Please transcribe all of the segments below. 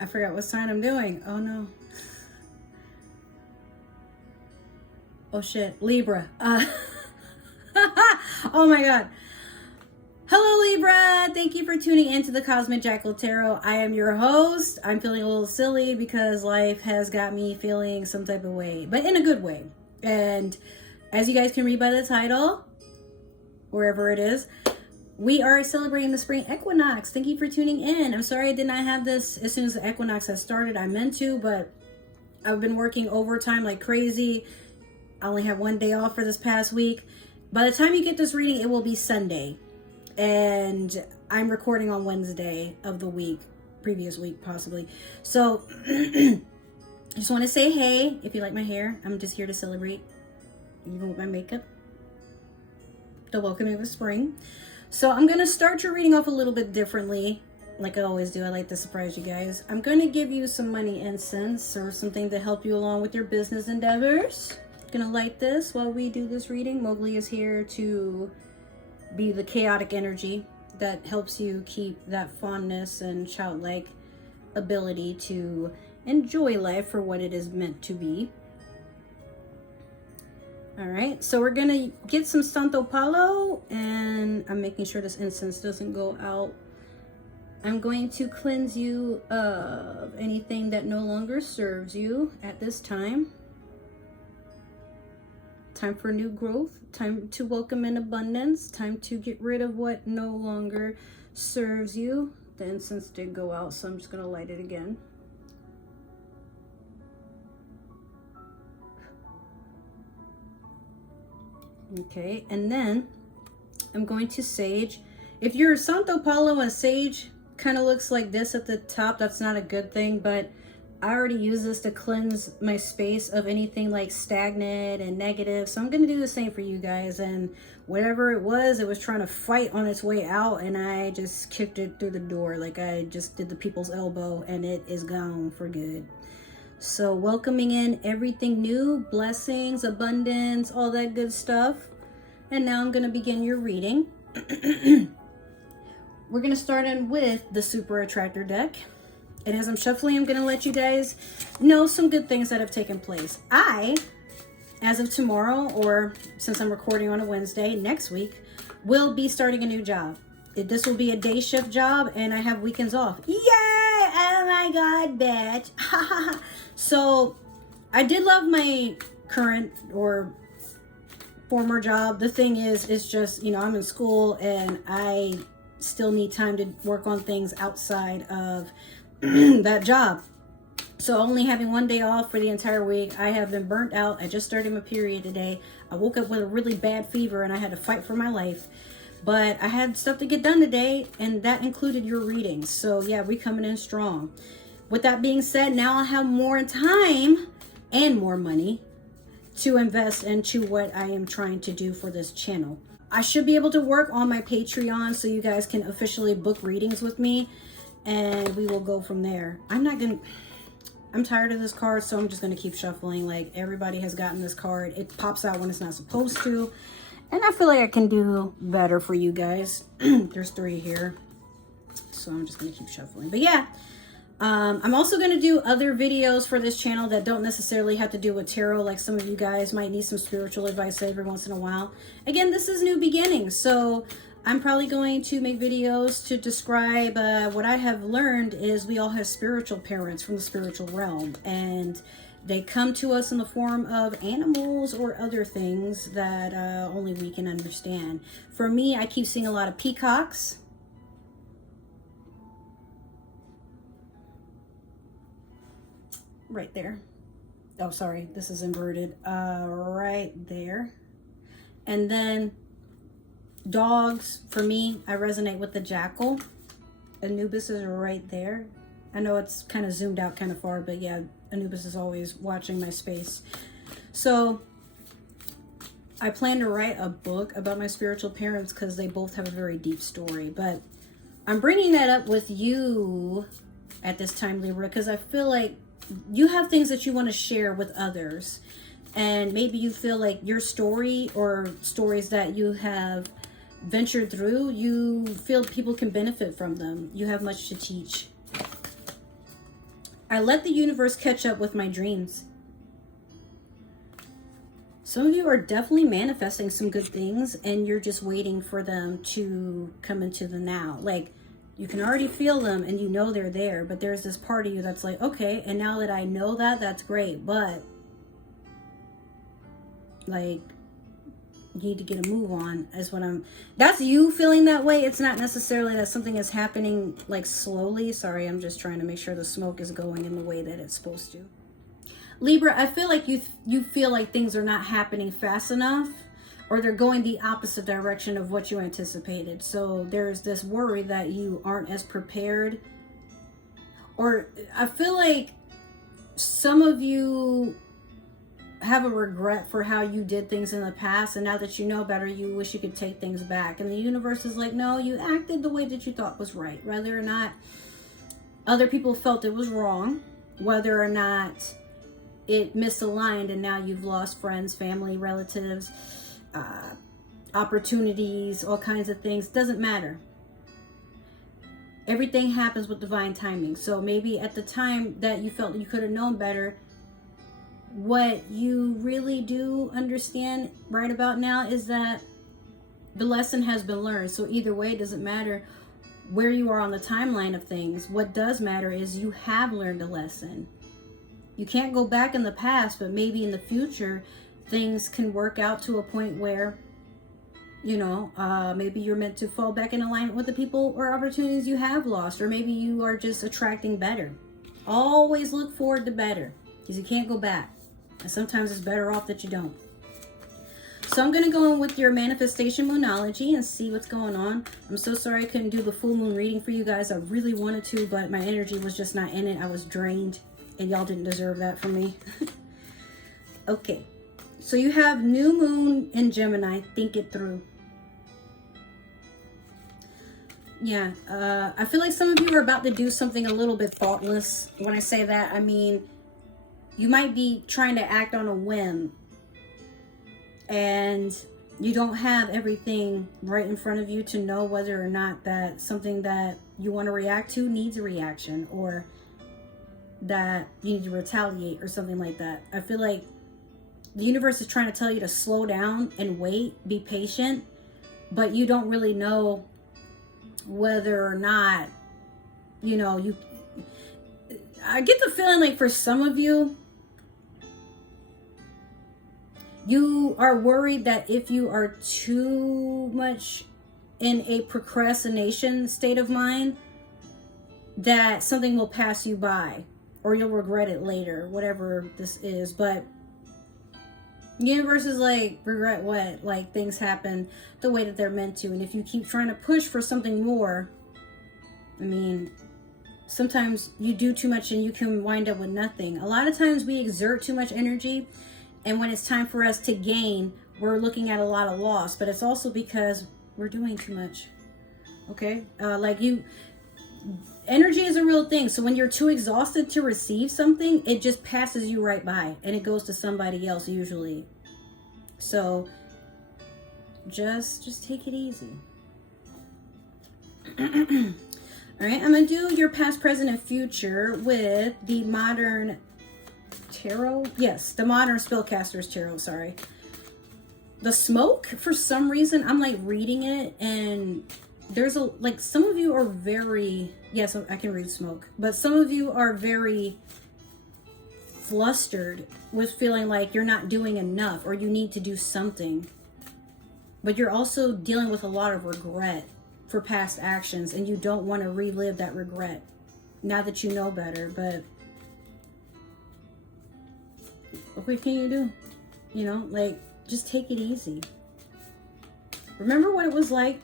I forgot what sign I'm doing. Oh no. Oh shit, Libra. Oh my god. Hello Libra, thank you for tuning in to the Cosmic Jackal Tarot. I am your host. I'm feeling a little silly because life has got me feeling some type of way, but in a good way. And as you guys can read by the title, wherever it is, we are celebrating the Spring Equinox. Thank you for tuning in. I'm sorry I did not have this as soon as the equinox has started. I meant to, but I've been working overtime like crazy. I only have one day off for this past week. By the time you get this reading, it will be Sunday. And I'm recording on Wednesday of the week, previous week possibly. So I just want to say hey, if you like my hair, I'm just here to celebrate, even with my makeup, to welcome you with spring. So I'm going to start your reading off a little bit differently, like I always do. I like to surprise you guys. I'm going to give you some money incense or something to help you along with your business endeavors. Going to light this while we do this reading. Mowgli is here to be the chaotic energy that helps you keep that fondness and childlike ability to enjoy life for what it is meant to be. All right, so we're gonna get some Santo Palo, and I'm making sure this incense doesn't go out. I'm going to cleanse you of anything that no longer serves you at this time. Time for new growth, time to welcome in abundance, time to get rid of what no longer serves you. The incense did go out, so I'm just gonna light it again. Okay, and then I'm going to sage. If your Santo Palo and sage kind of looks like this at the top, that's not a good thing, but I already use this to cleanse my space of anything like stagnant and negative. So I'm going to do the same for you guys. And whatever it was trying to fight on its way out, and I just kicked it through the door. Like I just did the people's elbow, and it is gone for good. So welcoming in everything new, blessings, abundance, all that good stuff. And now I'm going to begin your reading. We're going to start in with the Super Attractor deck. And as I'm shuffling, I'm going to let you guys know some good things that have taken place. As of tomorrow, or since I'm recording on a Wednesday, next week, will be starting a new job. This will be a day shift job, and I have weekends off. Yay! Oh my God, bitch. So I did love my current or former job. The thing is, it's just, you know, I'm in school and I still need time to work on things outside of that job. So only having one day off for the entire week, I have been burnt out. I just started my period today. I woke up with a really bad fever and I had to fight for my life. But I had stuff to get done today, and that included your readings. So yeah, we coming in strong. With that being said, now I have more time and more money to invest into what I am trying to do for this channel. I should be able to work on my Patreon so you guys can officially book readings with me, and we will go from there. I'm tired of this card, so I'm just gonna keep shuffling. Like, everybody has gotten this card. It pops out when it's not supposed to. And I feel like I can do better for you guys. There's 3 here. So I'm just going to keep shuffling. But yeah, I'm also going to do other videos for this channel that don't necessarily have to do with tarot. Like, some of you guys might need some spiritual advice every once in a while. Again, this is new beginnings. So I'm probably going to make videos to describe what I have learned is we all have spiritual parents from the spiritual realm. And they come to us in the form of animals or other things that only we can understand. For me, I keep seeing a lot of peacocks. Right there. Oh, sorry, this is inverted. Right there. And then dogs, for me, I resonate with the jackal. Anubis is right there. I know it's kind of zoomed out kind of far, but yeah, Anubis is always watching my space. So I plan to write a book about my spiritual parents because they both have a very deep story. But I'm bringing that up with you at this time, Libra, because I feel like you have things that you want to share with others. And maybe you feel like your story or stories that you have ventured through, you feel people can benefit from them. You have much to teach. I let the universe catch up with my dreams. Some of you are definitely manifesting some good things and you're just waiting for them to come into the now. Like, you can already feel them and you know they're there, but there's this part of you that's like, okay, and now that I know that, that's great, but like, you need to get a move on is what that's you feeling that way. It's not necessarily that something is happening like slowly. Sorry, I'm just trying to make sure the smoke is going in the way that it's supposed to. Libra, I feel like you feel like things are not happening fast enough, or they're going the opposite direction of what you anticipated. So there's this worry that you aren't as prepared. Or I feel like some of you have a regret for how you did things in the past, and now that you know better, you wish you could take things back. And the universe is like, no, you acted the way that you thought was right. Whether or not other people felt it was wrong, whether or not it misaligned and now you've lost friends, family, relatives, opportunities, all kinds of things. Doesn't matter. Everything happens with divine timing. So maybe at the time that you felt you could have known better, what you really do understand right about now is that the lesson has been learned. So either way, it doesn't matter where you are on the timeline of things. What does matter is you have learned a lesson. You can't go back in the past, but maybe in the future, things can work out to a point where, you know, maybe you're meant to fall back in alignment with the people or opportunities you have lost, or maybe you are just attracting better. Always look forward to better, because you can't go back. And sometimes it's better off that you don't. So I'm going to go in with your manifestation moonology and see what's going on. I'm so sorry I couldn't do the full moon reading for you guys. I really wanted to, but my energy was just not in it. I was drained, and y'all didn't deserve that from me. Okay. So you have new moon in Gemini. Think it through. Yeah. I feel like some of you are about to do something a little bit thoughtless. When I say that, I mean, you might be trying to act on a whim, and you don't have everything right in front of you to know whether or not that something that you want to react to needs a reaction, or that you need to retaliate or something like that. I feel like the universe is trying to tell you to slow down and wait, be patient, but you don't really know whether or not, you know, I get the feeling like for some of you, you are worried that if you are too much in a procrastination state of mind, that something will pass you by, or you'll regret it later, whatever this is. But the universe is like, regret what? Like, things happen the way that they're meant to. And if you keep trying to push for something more, I mean, sometimes you do too much and you can wind up with nothing. A lot of times we exert too much energy, and when it's time for us to gain, we're looking at a lot of loss. But it's also because we're doing too much. Okay? Energy is a real thing. So when you're too exhausted to receive something, it just passes you right by, and it goes to somebody else usually. So just take it easy. All right, I'm going to do your past, present, and future with the modern tarot. Yes, the modern spellcaster's tarot, sorry. The smoke, for some reason, I'm like reading it, and there's some of you are very, yes, I can read smoke, but some of you are very flustered with feeling like you're not doing enough, or you need to do something. But you're also dealing with a lot of regret for past actions, and you don't want to relive that regret now that you know better. But what can you do? You know, like, just take it easy. Remember what it was like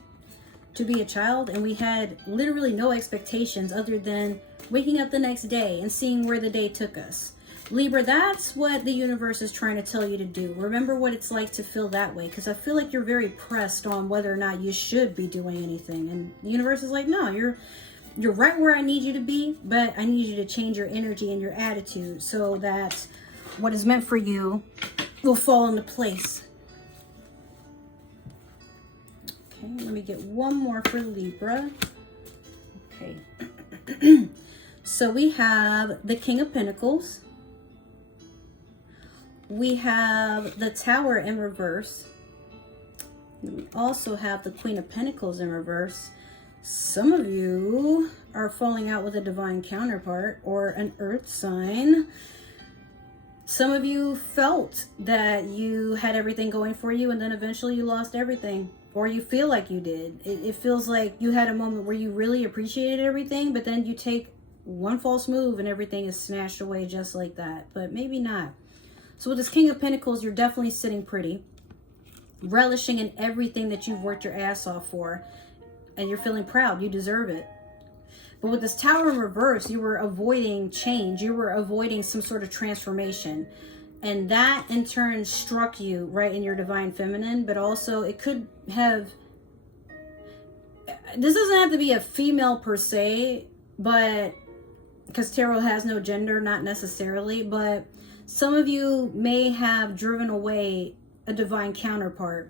to be a child, and we had literally no expectations other than waking up the next day and seeing where the day took us. Libra, that's what the universe is trying to tell you to do. Remember what it's like to feel that way, because I feel like you're very pressed on whether or not you should be doing anything, and the universe is like, no, you're right where I need you to be, but I need you to change your energy and your attitude so that what is meant for you will fall into place. Okay, let me get one more for Libra. Okay. So we have the King of Pentacles. We have the Tower in reverse. We also have the Queen of Pentacles in reverse. Some of you are falling out with a divine counterpart or an earth sign. Some of you felt that you had everything going for you and then eventually you lost everything, or you feel like you did. It feels like you had a moment where you really appreciated everything, but then you take one false move and everything is snatched away just like that. But maybe not. So with this King of Pentacles, you're definitely sitting pretty, relishing in everything that you've worked your ass off for, and you're feeling proud. You deserve it. But with this Tower in reverse, you were avoiding change. You were avoiding some sort of transformation. And that in turn struck you right in your divine feminine. But also it could have, this doesn't have to be a female per se, but because tarot has no gender, not necessarily. But some of you may have driven away a divine counterpart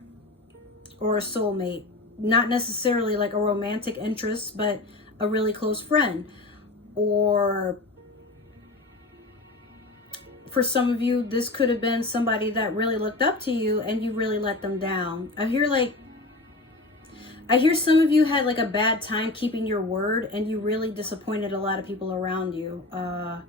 or a soulmate. Not necessarily like a romantic interest, but a really close friend. Or for some of you, this could have been somebody that really looked up to you and you really let them down. I hear some of you had like a bad time keeping your word and you really disappointed a lot of people around you. A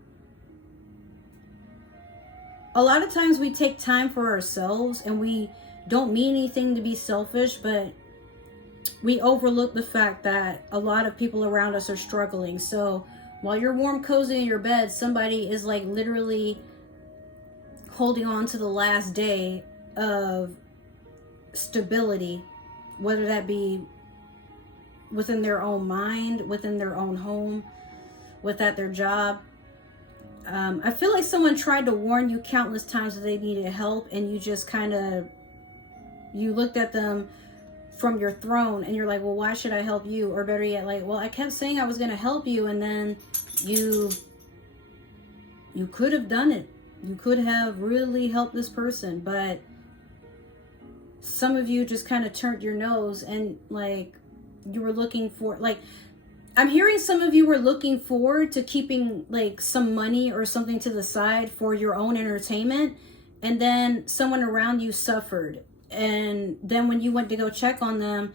lot of times we take time for ourselves and we don't mean anything to be selfish, but we overlook the fact that a lot of people around us are struggling. So while you're warm, cozy in your bed, somebody is like literally holding on to the last day of stability, whether that be within their own mind, within their own home, without their job. I feel like someone tried to warn you countless times that they needed help, and you just you looked at them from your throne and you're like, well, why should I help you? Or better yet, like, well, I kept saying I was going to help you, and then you could have done it. You could have really helped this person, but some of you just kind of turned your nose and like you were looking for, like, I'm hearing some of you were looking forward to keeping like some money or something to the side for your own entertainment, and then someone around you suffered. And then when you went to go check on them,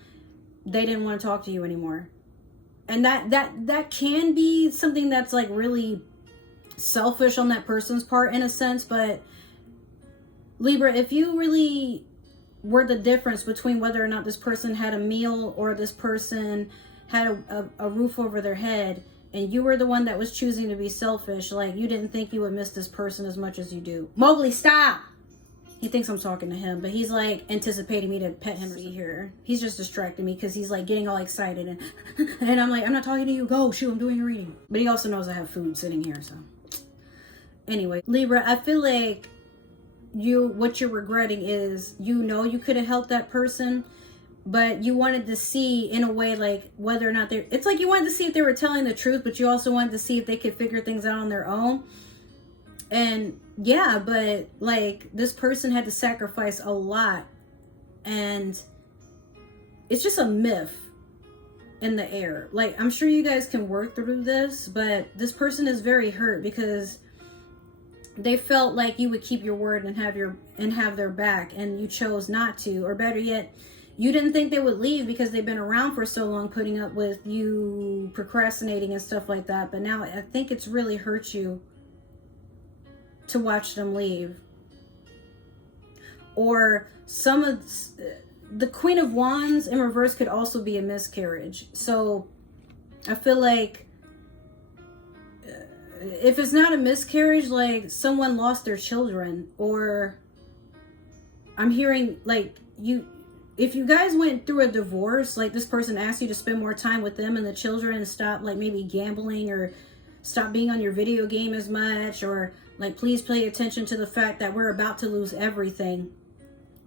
they didn't want to talk to you anymore. And that can be something that's like really selfish on that person's part in a sense. But Libra, if you really were the difference between whether or not this person had a meal or this person had a roof over their head, and you were the one that was choosing to be selfish, like you didn't think you would miss this person as much as you do. Mowgli, stop! He thinks I'm talking to him, but he's like anticipating me to pet him or be here. He's just distracting me because he's like getting all excited and I'm like, I'm not talking to you. Go, shoot, I'm doing a reading. But he also knows I have food sitting here, so. Anyway, Libra, I feel like what you're regretting is, you could have helped that person, but you wanted to see in a way like whether or not it's like you wanted to see if they were telling the truth, but you also wanted to see if they could figure things out on their own. And yeah, but like this person had to sacrifice a lot, and it's just a myth in the air. Like, I'm sure you guys can work through this, but this person is very hurt because they felt like you would keep your word and have their back, and you chose not to. Or better yet, you didn't think they would leave because they've been around for so long, putting up with you procrastinating and stuff like that. But now I think it's really hurt you to watch them leave. Or some of the Queen of Wands in reverse could also be a miscarriage. So I feel like if it's not a miscarriage, like someone lost their children, or I'm hearing like if you guys went through a divorce, like this person asked you to spend more time with them and the children and stop like maybe gambling or stop being on your video game as much, or like, please pay attention to the fact that we're about to lose everything.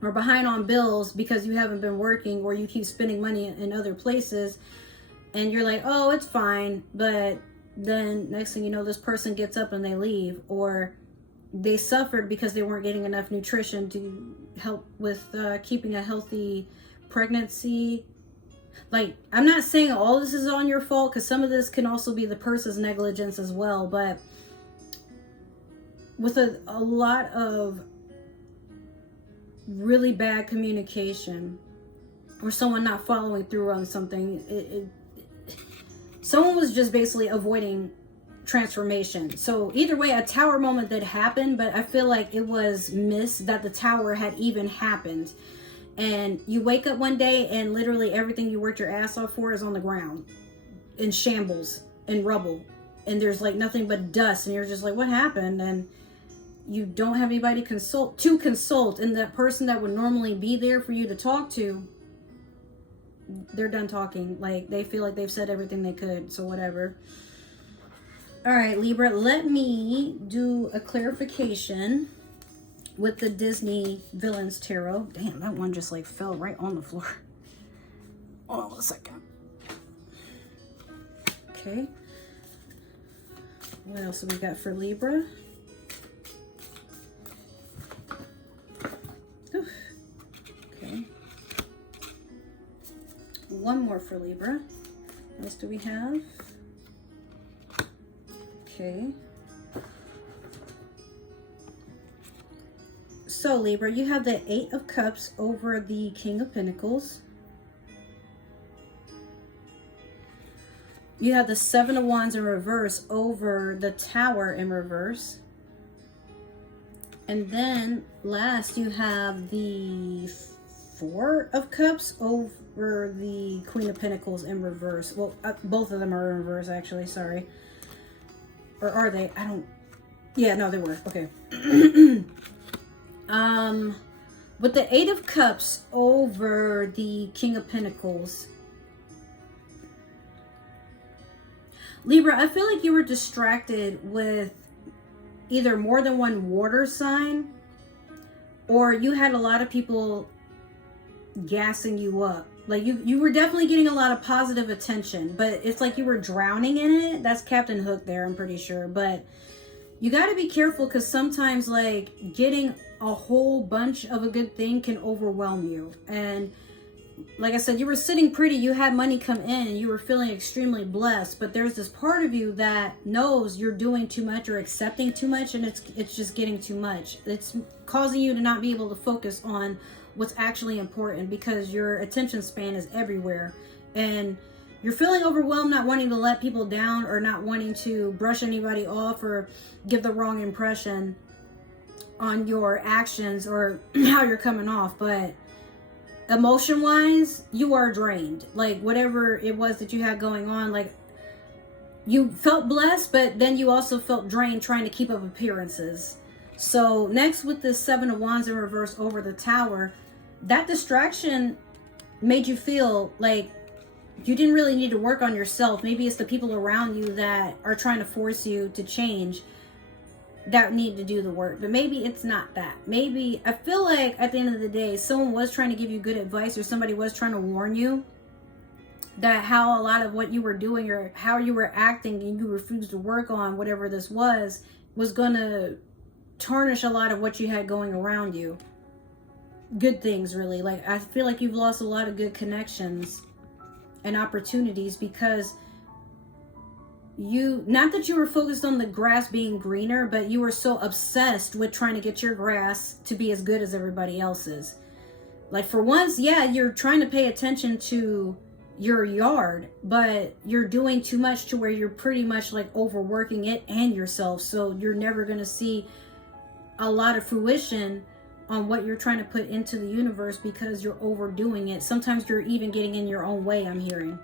Or behind on bills because you haven't been working, or you keep spending money in other places. And you're like, oh, it's fine. But then next thing you know, this person gets up and they leave. Or they suffered because they weren't getting enough nutrition to help with keeping a healthy pregnancy. Like, I'm not saying all this is on your fault, because some of this can also be the person's negligence as well, but with a lot of really bad communication or someone not following through on something, someone was just basically avoiding transformation. So either way, a tower moment that happened, but I feel like it was missed that the tower had even happened. And you wake up one day and literally everything you worked your ass off for is on the ground in shambles and rubble, and there's like nothing but dust, and you're just like, what happened? And you don't have anybody to consult, and that person that would normally be there for you to talk to, they're done talking. Like, they feel like they've said everything they could, so whatever. All right, Libra, let me do a clarification with the Disney Villains Tarot. Damn, that one just like fell right on the floor. Hold on a second. Okay. What else have we got for Libra? Oof. Okay. One more for Libra. What else do we have? Okay. So Libra, you have the 8 of Cups over the King of Pentacles. You have the 7 of Wands in reverse over the Tower in reverse. And then last you have the 4 of Cups over the Queen of Pentacles in reverse. Well, both of them are in reverse actually, sorry. Or are they? I don't... Yeah, no, they were. Okay. With the 8 of Cups over the King of Pentacles, Libra, I feel like you were distracted with either more than one water sign, or you had a lot of people gassing you up. Like, you were definitely getting a lot of positive attention, but it's like you were drowning in it. That's Captain Hook there, I'm pretty sure. But you got to be careful, because sometimes, like, getting a whole bunch of a good thing can overwhelm you. And like I said, you were sitting pretty, you had money come in, and you were feeling extremely blessed, but there's this part of you that knows you're doing too much or accepting too much, and it's just getting too much. It's causing you to not be able to focus on what's actually important, because your attention span is everywhere, and you're feeling overwhelmed, not wanting to let people down or not wanting to brush anybody off or give the wrong impression on your actions or how you're coming off. But emotion wise, you are drained. Like, whatever it was that you had going on, like, you felt blessed, but then you also felt drained trying to keep up appearances. So next, with the 7 of Wands in reverse over the Tower, that distraction made you feel like you didn't really need to work on yourself. Maybe it's the people around you that are trying to force you to change that need to do the work, but maybe it's not that. Maybe, I feel like at the end of the day, someone was trying to give you good advice, or somebody was trying to warn you that how a lot of what you were doing or how you were acting and you refused to work on whatever this was going to tarnish a lot of what you had going around you. Good things, really. Like, I feel like you've lost a lot of good connections and opportunities, because not that you were focused on the grass being greener, but you were so obsessed with trying to get your grass to be as good as everybody else's. Like, for once, yeah, you're trying to pay attention to your yard, but you're doing too much to where you're pretty much like overworking it and yourself. So you're never going to see a lot of fruition on what you're trying to put into the universe, because you're overdoing it. Sometimes you're even getting in your own way, I'm hearing.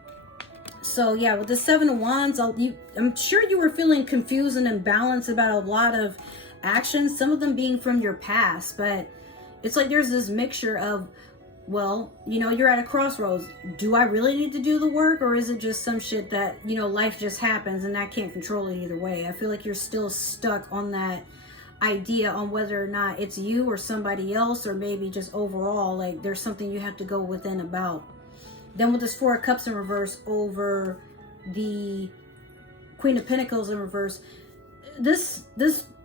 So yeah, with the 7 of Wands, I'm sure you were feeling confused and imbalanced about a lot of actions, some of them being from your past, but it's like there's this mixture of, well, you know, you're at a crossroads. Do I really need to do the work, or is it just some shit that, you know, life just happens and I can't control it either way? I feel like you're still stuck on that idea on whether or not it's you or somebody else, or maybe just overall, like, there's something you have to go within about. Then with this 4 of Cups in reverse over the Queen of Pentacles in reverse, this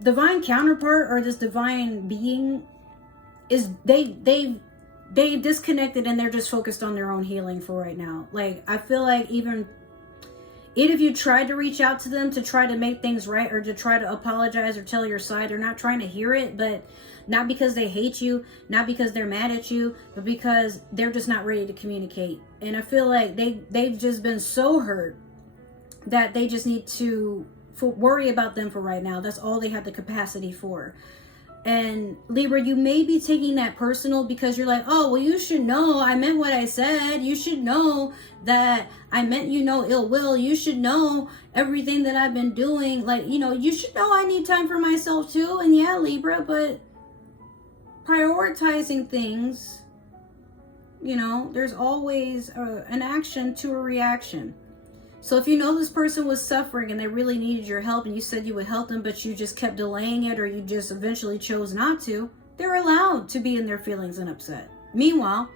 divine counterpart, or this divine being, is they've they disconnected and they're just focused on their own healing for right now. Like, I feel like even if you tried to reach out to them to try to make things right or to try to apologize or tell your side, they're not trying to hear it, but not because they hate you, not because they're mad at you, but because they're just not ready to communicate. And I feel like they've just been so hurt that they just need to worry about them for right now. That's all they have the capacity for. And Libra, you may be taking that personal because you're like, oh, well, you should know I meant what I said. You should know that I meant you no ill will. You should know everything that I've been doing. Like, you know, you should know I need time for myself too. And yeah, Libra, but prioritizing things, you know, there's always an action to a reaction. So if you know this person was suffering and they really needed your help and you said you would help them, but you just kept delaying it or you just eventually chose not to, they're allowed to be in their feelings and upset. Meanwhile,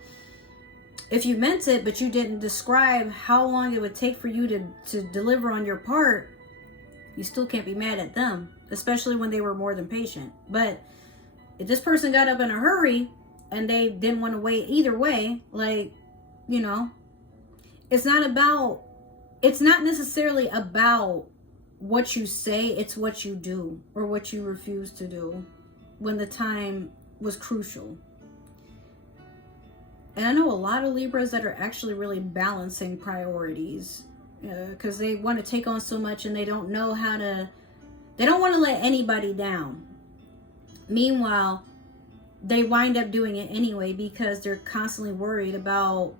if you meant it, but you didn't describe how long it would take for you to deliver on your part, you still can't be mad at them, especially when they were more than patient. But if this person got up in a hurry and they didn't want to wait either way, like, you know, it's not necessarily about what you say, it's what you do or what you refuse to do when the time was crucial. And I know a lot of Libras that are actually really balancing priorities because they want to take on so much and they don't know they don't want to let anybody down. Meanwhile, they wind up doing it anyway because they're constantly worried about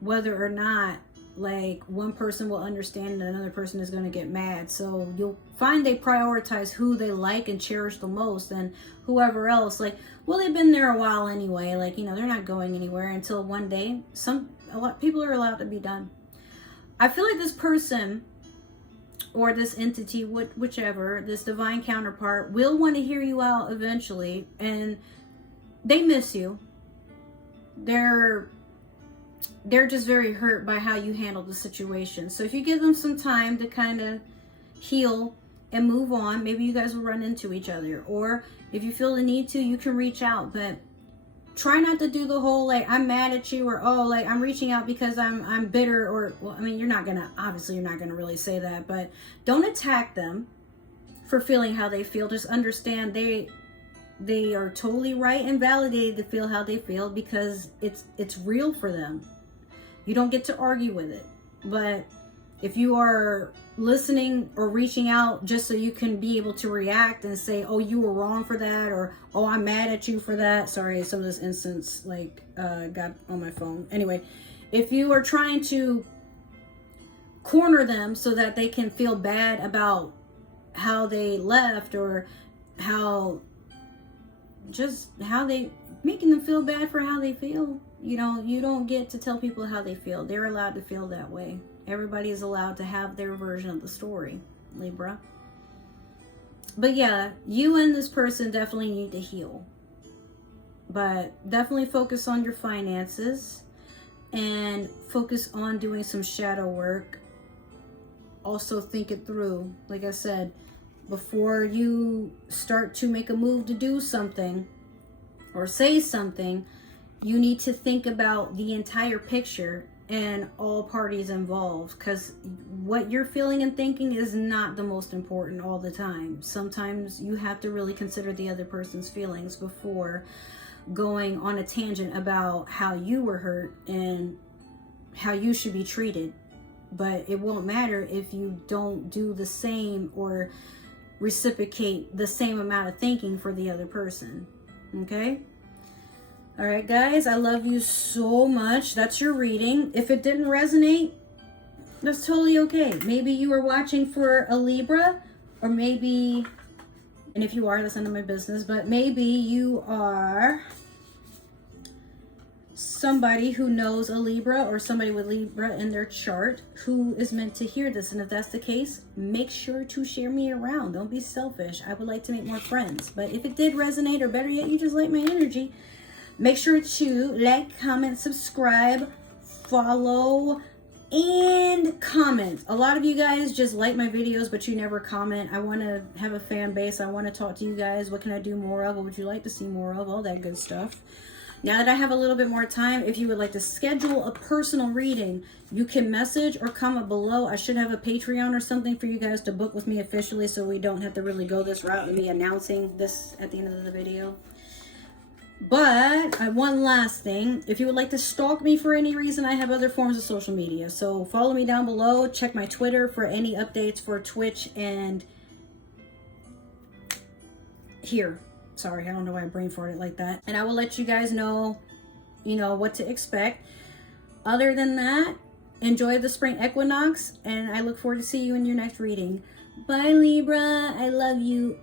whether or not, like, one person will understand and another person is going to get mad. So you'll find they prioritize who they like and cherish the most, and whoever else, like, well, they've been there a while anyway. Like, you know, they're not going anywhere until one day a lot of people are allowed to be done. I feel like this person or this entity, whichever, this divine counterpart, will want to hear you out eventually, and they miss you. They're just very hurt by how you handled the situation. So if you give them some time to kind of heal and move on, maybe you guys will run into each other. Or if you feel the need to, you can reach out, but try not to do the whole, like, I'm mad at you, or, oh, like, I'm reaching out because I'm bitter, or, well, I mean, you're not gonna really say that, but don't attack them for feeling how they feel. Just understand they are totally right and validated to feel how they feel because it's real for them. You don't get to argue with it. But if you are listening or reaching out just so you can be able to react and say, oh, you were wrong for that, or, oh, I'm mad at you for that. Sorry, some of this instance got on my phone. Anyway, if you are trying to corner them so that they can feel bad about how they left, or they making them feel bad for how they feel, you know, you don't get to tell people how they feel. They're allowed to feel that way. Everybody is allowed to have their version of the story, Libra. But yeah, you and this person definitely need to heal. But definitely focus on your finances and focus on doing some shadow work. Also think it through. Like I said, before you start to make a move to do something or say something, you need to think about the entire picture and all parties involved, because what you're feeling and thinking is not the most important all the time. Sometimes you have to really consider the other person's feelings before going on a tangent about how you were hurt and how you should be treated. But it won't matter if you don't do the same or reciprocate the same amount of thinking for the other person. Okay? All right, guys, I love you so much. That's your reading. If it didn't resonate, that's totally okay. Maybe you were watching for a Libra, or maybe, and if you are, that's none of my business, but maybe you are somebody who knows a Libra or somebody with Libra in their chart who is meant to hear this. And if that's the case, make sure to share me around. Don't be selfish. I would like to make more friends. But if it did resonate, or better yet, you just like my energy, make sure to like, comment, subscribe, follow, and comment. A lot of you guys just like my videos, but you never comment. I want to have a fan base. I want to talk to you guys. What can I do more of? What would you like to see more of? All that good stuff. Now that I have a little bit more time, if you would like to schedule a personal reading, you can message or comment below. I should have a Patreon or something for you guys to book with me officially, so we don't have to really go this route and me announcing this at the end of the video. But one last thing, if you would like to stalk me for any reason, I have other forms of social media. So follow me down below. Check my Twitter for any updates for Twitch and here. Sorry, I don't know why I brain farted like that. And I will let you guys know, what to expect. Other than that, enjoy the spring equinox, and I look forward to see you in your next reading. Bye, Libra. I love you.